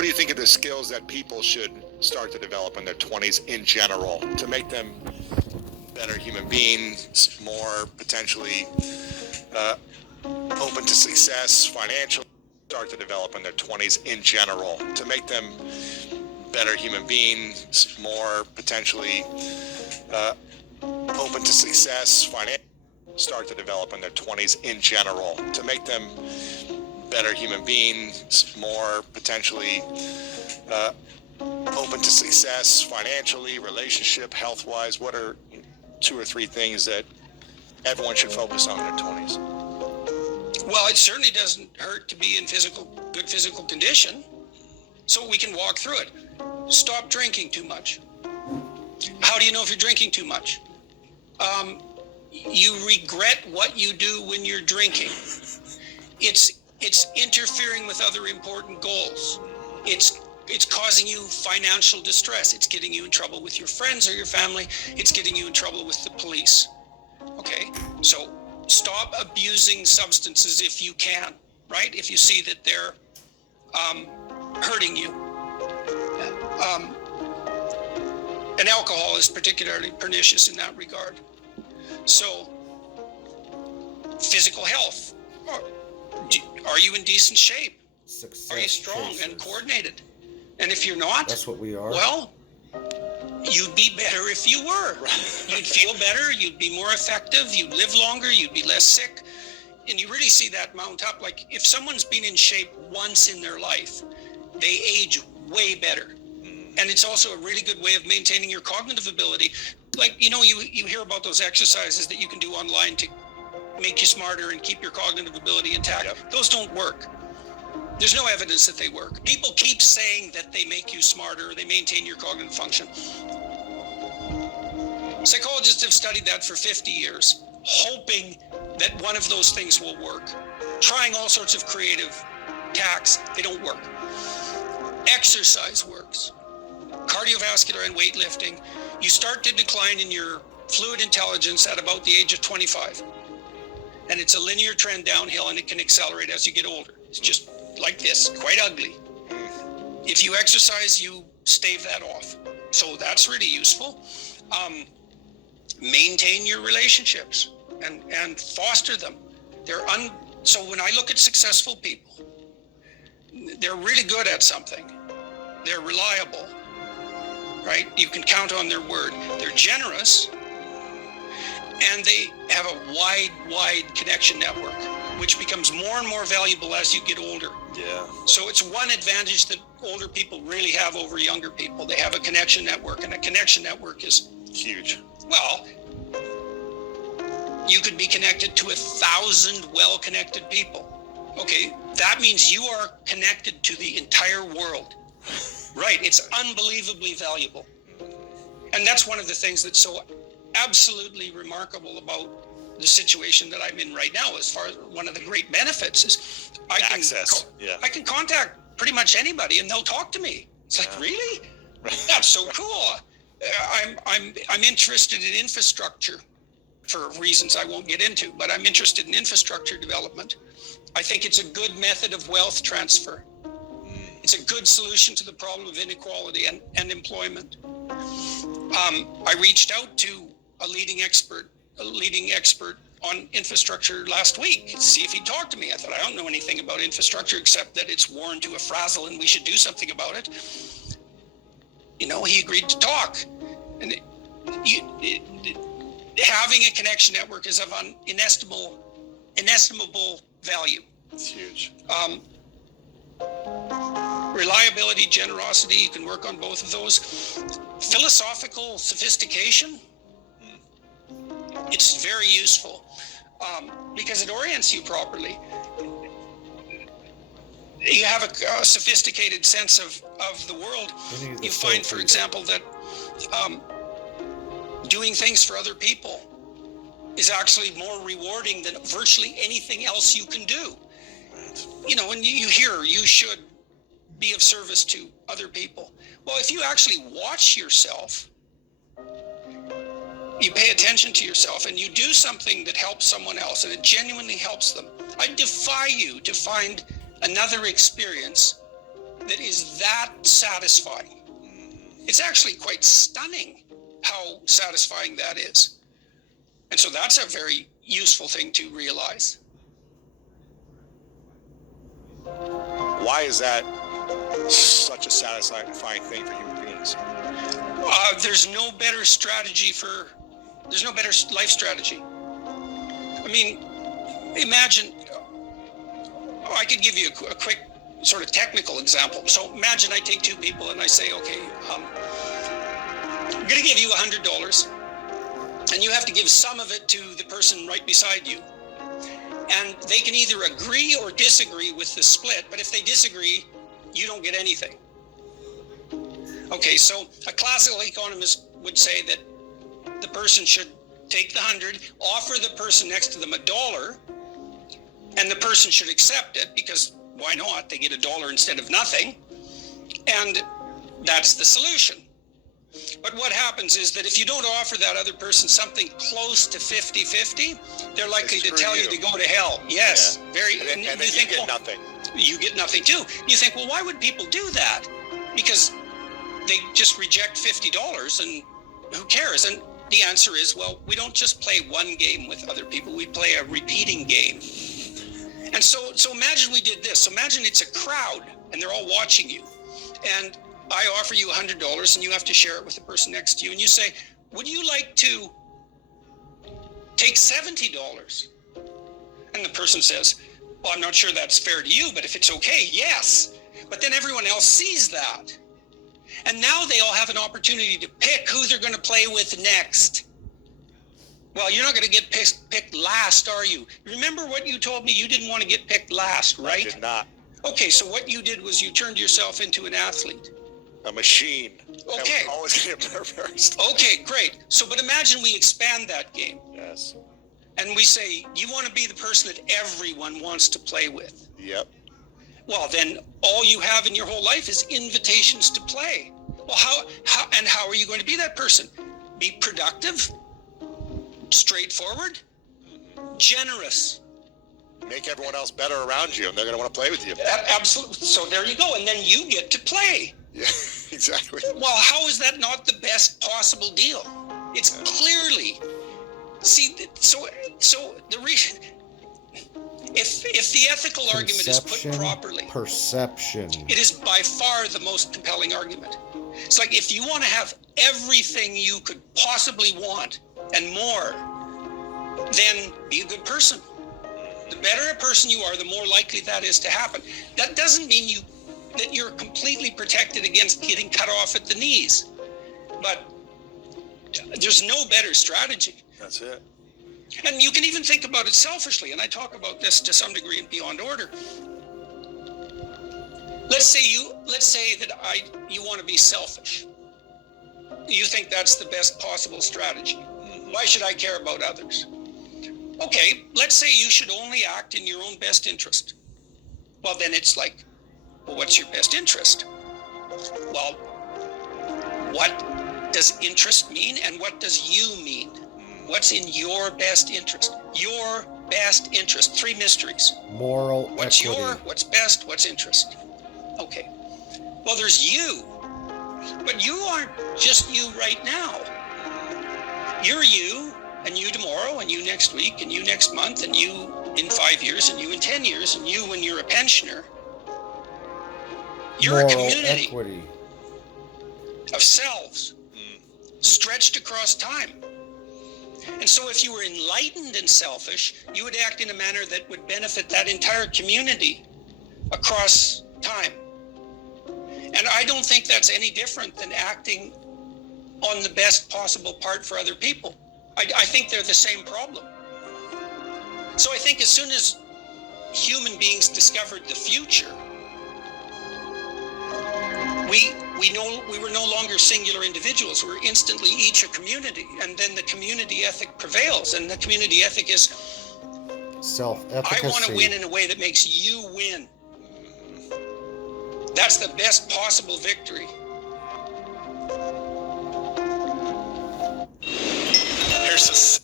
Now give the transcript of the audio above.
What do you think of the skills that people should start to develop in their 20s in general to make them better human beings, more potentially open to success financially? Start to develop in their 20s in general to make them better human beings, more potentially open to success financially? Start to develop in their 20s in general to make them better human beings, more potentially open to success financially, relationship, health-wise? What are 2 or 3 things that everyone should focus on in their 20s? Well, it certainly doesn't hurt to be in good physical condition, so we can walk through it. Stop drinking too much. How do you know if you're drinking too much? You regret what you do when you're drinking. It's interfering with other important goals. It's causing you financial distress. It's getting you in trouble with your friends or your family. It's getting you in trouble with the police. Okay, so stop abusing substances if you can, right? If you see that they're hurting you. And alcohol is particularly pernicious in that regard. So, physical health. Are you in decent shape? Success Are you strong cases. and coordinated? And if you're not, That's what we are. well, you'd be better if you were. You'd feel better, you'd be more effective, you'd live longer, you'd be less sick. And you really see that mount up. Like if someone's been in shape once in their life, they age way better. And it's also a really good way of maintaining your cognitive ability. Like, you hear about those exercises that you can do online to make you smarter and keep your cognitive ability intact. Yep. Those don't work. There's no evidence that they work. People keep saying that they make you smarter, they maintain your cognitive function. Psychologists have studied that for 50 years, hoping that one of those things will work. Trying all sorts of creative tacks, they don't work. Exercise works. Cardiovascular and weightlifting, you start to decline in your fluid intelligence at about the age of 25. And it's a linear trend downhill, and it can accelerate as you get older. It's just like this, quite ugly. If you exercise, you stave that off. So that's really useful. Maintain your relationships and foster them. So when I look at successful people, they're really good at something. They're reliable, right? You can count on their word. They're generous, and they have a wide connection network, which becomes more and more valuable as you get older. Yeah. So it's one advantage that older people really have over younger people. They have a connection network, and a connection network is Huge. well, you could be connected to 1,000 well-connected people. Okay, that means you are connected to the entire world. Right, it's unbelievably valuable. And that's one of the things that's so absolutely remarkable about the situation that I'm in right now. As far as one of the great benefits is I can contact pretty much anybody and they'll talk to me. It's like, really? That's so cool. I'm interested in infrastructure for reasons I won't get into, but I'm interested in infrastructure development. I think it's a good method of wealth transfer. It's a good solution to the problem of inequality and employment. I reached out to a leading expert on infrastructure last week to see if he'd talk to me. I thought, I don't know anything about infrastructure except that it's worn to a frazzle and we should do something about it. He agreed to talk. And having a connection network is of inestimable value. It's huge. Reliability, generosity, you can work on both of those. Philosophical sophistication, it's very useful because it orients you properly. You have a sophisticated sense of the world. You find, for example, that doing things for other people is actually more rewarding than virtually anything else you can do. When you hear you should be of service to other people. Well, if you actually watch yourself, you pay attention to yourself and you do something that helps someone else and it genuinely helps them, I defy you to find another experience that is that satisfying. It's actually quite stunning how satisfying that is. And so that's a very useful thing to realize. Why is that such a satisfying thing for human beings? There's no better life strategy. I mean, imagine, I could give you a quick sort of technical example. So imagine I take two people and I say, okay, I'm going to give you $100, and you have to give some of it to the person right beside you. And they can either agree or disagree with the split, but if they disagree, you don't get anything. Okay, so a classical economist would say that the person should take the 100, offer the person next to them $1, and the person should accept it, because why not? They get $1 instead of nothing, and that's the solution. But what happens is that if you don't offer that other person something close to 50-50, they're likely to tell you to go to hell. Yes, Yeah. very. And then you get nothing. You get nothing too. You think, well, why would people do that? Because they just reject $50 and who cares? And the answer is, well, we don't just play one game with other people, we play a repeating game. And so imagine we did this. So imagine it's a crowd and they're all watching you. And I offer you $100 and you have to share it with the person next to you. And you say, would you like to take $70? And the person says, well, I'm not sure that's fair to you, but if it's okay, yes. But then everyone else sees that. And now they all have an opportunity to pick who they're going to play with next. Well, you're not going to get picked last, are you? Remember what you told me? You didn't want to get picked last, right? I did not. Okay, so what you did was you turned yourself into an athlete. A machine. Okay. Always get first. Okay, great. So, but imagine we expand that game. Yes. And we say, you want to be the person that everyone wants to play with. Yep. Well, then all you have in your whole life is invitations to play. Well, how are you going to be that person? Be productive, straightforward, generous. Make everyone else better around you, and they're going to want to play with you. Absolutely. So there you go. And then you get to play. Yeah, exactly. Well, how is that not the best possible deal? It's clearly, see, so the reason, if the ethical argument is put properly, perception, it is by far the most compelling argument. It's like, if you want to have everything you could possibly want and more, then be a good person. The better a person you are, the more likely that is to happen. That doesn't mean that you're completely protected against getting cut off at the knees. But there's no better strategy. That's it. And you can even think about it selfishly, and I talk about this to some degree in Beyond Order. Let's say that you want to be selfish. You think that's the best possible strategy. Why should I care about others? Okay, let's say you should only act in your own best interest. Well, then it's like, well, what's your best interest? Well, what does interest mean and what does you mean? What's in your best interest? Your best interest. 3 mysteries. moral What's equity. what's best, what's interest? Okay. Well, there's you. But you aren't just you right now. You're you, and you tomorrow, and you next week, and you next month, and you in 5 years, and you in 10 years, and you when you're a pensioner. You're moral a community equity. of selves stretched across time. And so if you were enlightened and selfish, you would act in a manner that would benefit that entire community across time. And I don't think that's any different than acting on the best possible part for other people. I think they're the same problem. So I think as soon as human beings discovered the future, we were no longer singular individuals. We were instantly each a community, and then the community ethic prevails. And the community ethic is, Self-efficacy. I want to win in a way that makes you win. That's the best possible victory. Here's